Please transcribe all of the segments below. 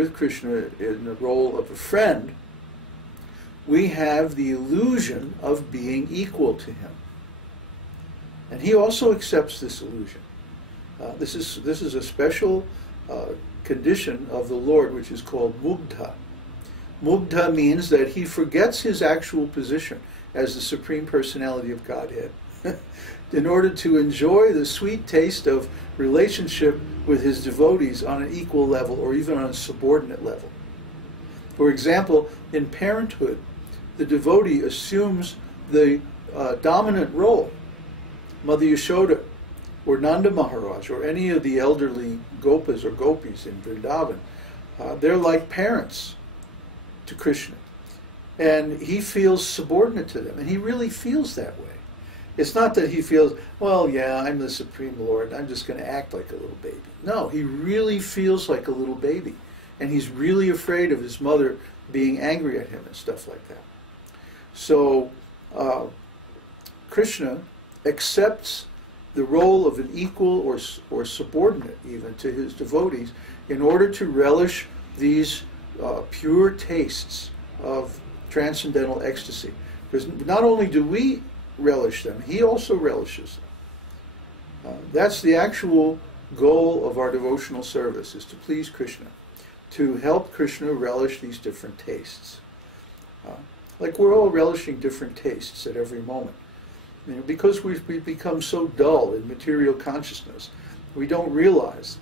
with Krishna in the role of a friend, we have the illusion of being equal to him. And he also accepts this illusion. This is a special condition of the Lord, which is called mugdha. Mugdha means that he forgets his actual position as the Supreme Personality of Godhead in order to enjoy the sweet taste of relationship with his devotees on an equal level or even on a subordinate level. For example, in parenthood, the devotee assumes the dominant role. Mother Yashoda or Nanda Maharaj or any of the elderly gopas or gopis in Vrindavan, they're like parents to Krishna. And he feels subordinate to them, and he really feels that way. It's not that he feels, well, yeah, I'm the Supreme Lord, I'm just going to act like a little baby. No, he really feels like a little baby. And he's really afraid of his mother being angry at him and stuff like that. So, Krishna accepts the role of an equal or subordinate even to his devotees in order to relish these pure tastes of transcendental ecstasy. Because not only do we relish them, he also relishes them. That's the actual goal of our devotional service, is to please Krishna, to help Krishna relish these different tastes. Like we're all relishing different tastes at every moment. You know, because we've become so dull in material consciousness, we don't realize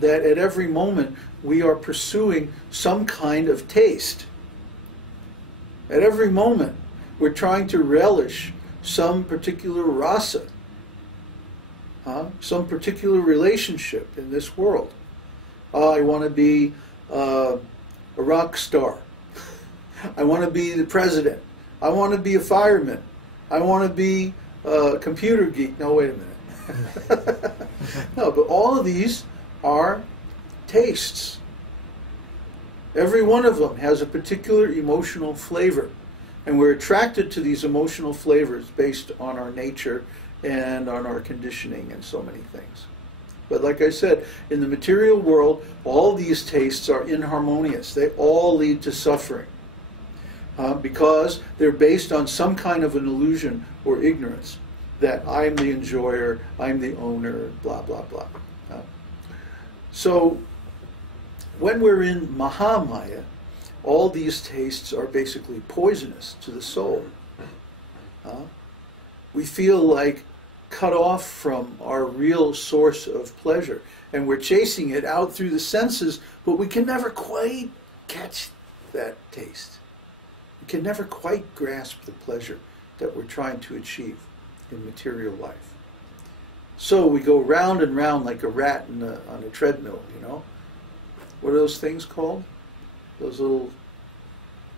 that at every moment we are pursuing some kind of taste. At every moment we're trying to relish some particular rasa, some particular relationship in this world. I want to be a rock star. I want to be the president. I want to be a fireman. I want to be a computer geek. No, wait a minute. No, but all of these are tastes. Every one of them has a particular emotional flavor. And we're attracted to these emotional flavors based on our nature and on our conditioning and so many things. But like I said, in the material world, all these tastes are inharmonious. They all lead to suffering. Because they're based on some kind of an illusion or ignorance that I'm the enjoyer, I'm the owner, blah, blah, blah. So when we're in Mahamaya, all these tastes are basically poisonous to the soul. We feel like cut off from our real source of pleasure, and we're chasing it out through the senses, but we can never quite catch that taste. We can never quite grasp the pleasure that we're trying to achieve in material life. So we go round and round like a rat on a treadmill, you know. What are those things called? Those little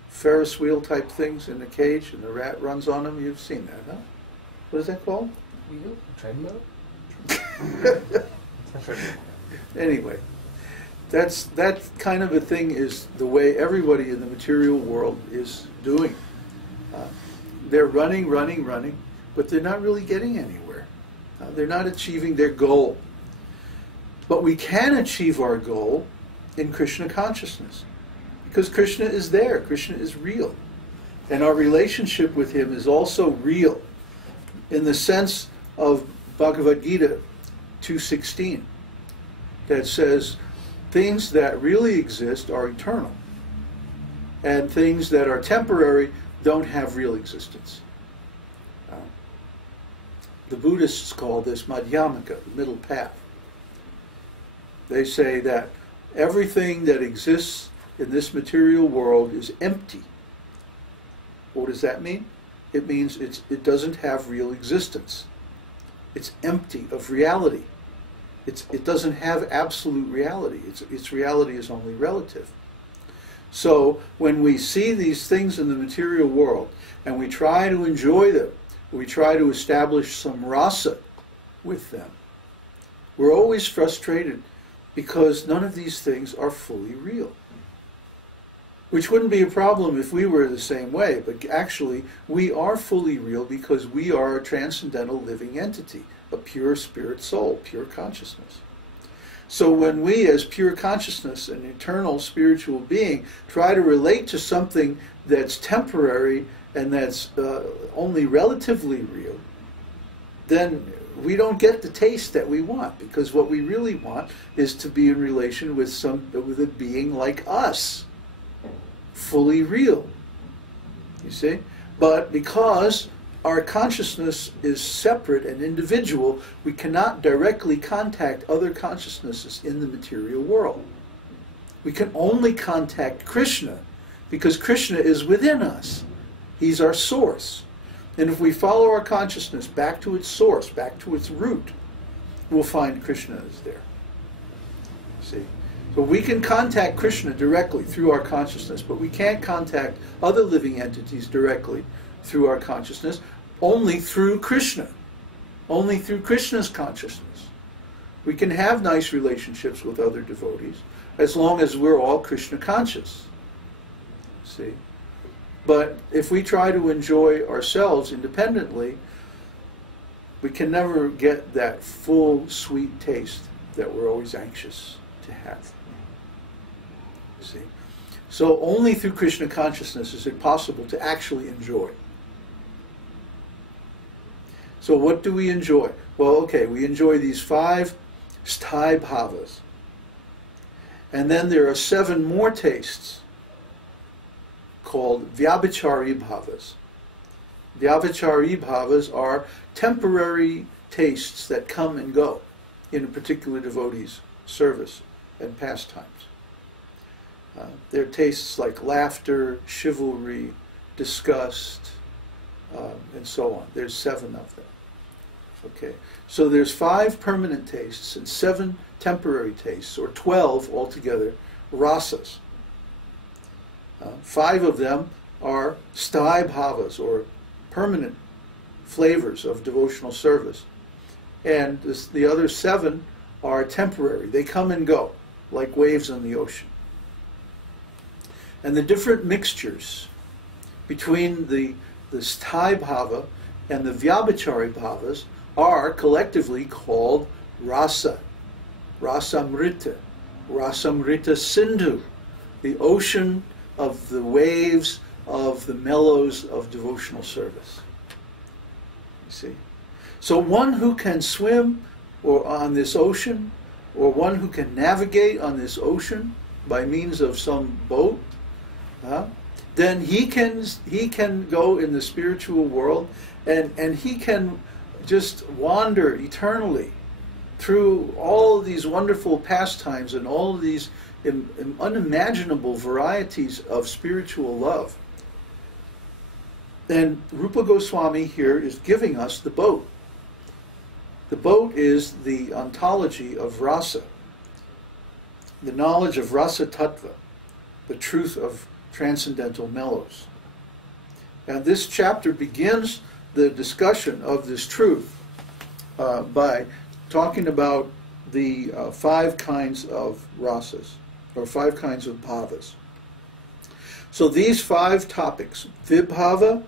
Ferris wheel type things in the cage, and the rat runs on them. You've seen that, huh? What is that called? Wheel? Treadmill? Anyway, that kind of a thing is the way everybody in the material world is doing. They're running, but they're not really getting anywhere. They're not achieving their goal. But we can achieve our goal in Krishna consciousness, because Krishna is there. Krishna is real. And our relationship with him is also real in the sense of Bhagavad Gita 2:16 that says things that really exist are eternal, and things that are temporary don't have real existence. The Buddhists call this madhyamaka, the middle path. They say that everything that exists in this material world is empty. What does that mean? It means it doesn't have real existence. It's empty of reality. It doesn't have absolute reality. Its reality is only relative. So when we see these things in the material world and we try to enjoy them, we try to establish some rasa with them, we're always frustrated because none of these things are fully real. Which wouldn't be a problem if we were the same way, but actually we are fully real because we are a transcendental living entity, a pure spirit soul, pure consciousness. So when we, as pure consciousness, an eternal spiritual being, try to relate to something that's temporary and that's only relatively real, then we don't get the taste that we want, because what we really want is to be in relation with a being like us, fully real. You see? But because our consciousness is separate and individual, we cannot directly contact other consciousnesses in the material world. We can only contact Krishna, because Krishna is within us. He's our source. And if we follow our consciousness back to its source, back to its root, we'll find Krishna is there. See? So we can contact Krishna directly through our consciousness, but we can't contact other living entities directly through our consciousness, only through Krishna, only through Krishna's consciousness. We can have nice relationships with other devotees as long as we're all Krishna conscious. See? But if we try to enjoy ourselves independently, we can never get that full, sweet taste that we're always anxious to have. See? So only through Krishna consciousness is it possible to actually enjoy. So what do we enjoy? Well, okay, we enjoy these 5 sthāyi-bhāvas. And then there are 7 more tastes called vyabhicārī-bhāvas. Vyabhicārī-bhāvas are temporary tastes that come and go in a particular devotee's service and pastimes. They're tastes like laughter, chivalry, disgust, and so on. There's 7 of them. Okay, so there's 5 permanent tastes and 7 temporary tastes, or 12 altogether, rasas. 5 of them are sthāyi-bhāvas, or permanent flavors of devotional service. And the other 7 are temporary. They come and go, like waves on the ocean. And the different mixtures between the sthāyi-bhāva and the vyabhicārī-bhāvas are collectively called rasa, rasamrita, rasamrita sindhu, the ocean of the waves of the mellows of devotional service. You see? So one who can swim on this ocean, or one who can navigate on this ocean by means of some boat, then he can go in the spiritual world, and he can just wander eternally through all these wonderful pastimes and all of these unimaginable varieties of spiritual love. And Rupa Goswāmī here is giving us the boat. The boat is the ontology of rasa, the knowledge of rasa tattva, the truth of transcendental mellows. And this chapter begins the discussion of this truth by talking about the 5 kinds of rasas, or 5 kinds of bhavas. So these 5 topics, vibhāva,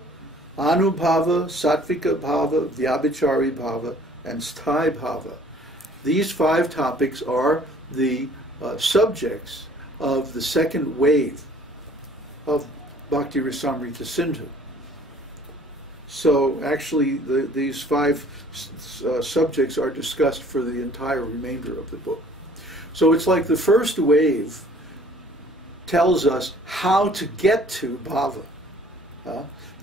anubhāva, sāttvika-bhāva, vyabhicārī-bhāva, and sthāyi-bhāva. These 5 topics are the subjects of the second wave of Bhakti-rasāmr ta-sindhu. So actually these 5 subjects are discussed for the entire remainder of the book. So it's like the first wave tells us how to get to bhava.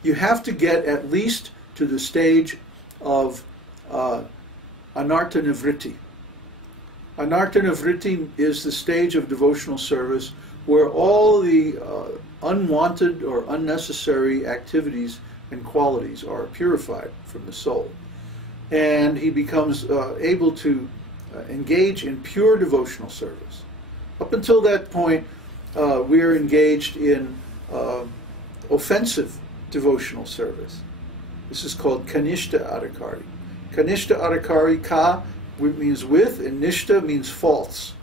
You have to get at least to the stage of anartha-nivritti. Anartha-nivritti is the stage of devotional service where all the unwanted or unnecessary activities and qualities are purified from the soul. And he becomes able to engage in pure devotional service. Up until that point, we're engaged in offensive devotional service. This is called kanishta adhikari. Kanishta adhikari, ka means with, and nishta means false.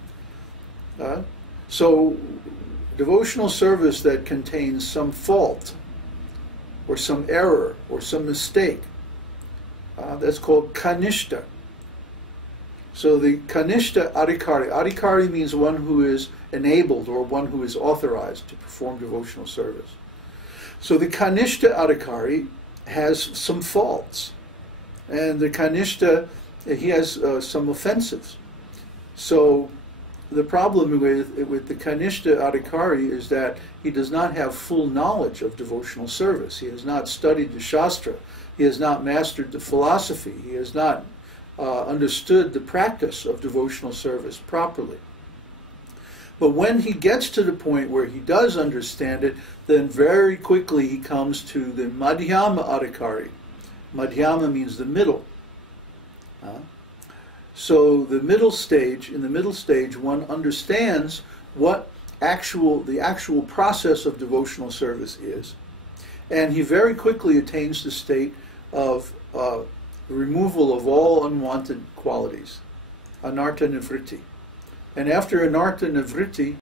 So devotional service that contains some fault, or some error, or some mistake, that's called kanishta. So the Kanishta Adhikari, Adhikari means one who is enabled or one who is authorized to perform devotional service. So the Kanishta Adhikari has some faults, and the Kanishta, he has some offensives. So the problem with the Kanishta Adhikari is that he does not have full knowledge of devotional service. He has not studied the Shastra. He has not mastered the philosophy. He has not understood the practice of devotional service properly. But when he gets to the point where he does understand it, then very quickly he comes to the Madhyama Adhikari. Madhyama means the middle. So the middle stage, in the middle stage, one understands what the actual process of devotional service is, and he very quickly attains the state of removal of all unwanted qualities, anartha nivritti. And after anartha nivritti,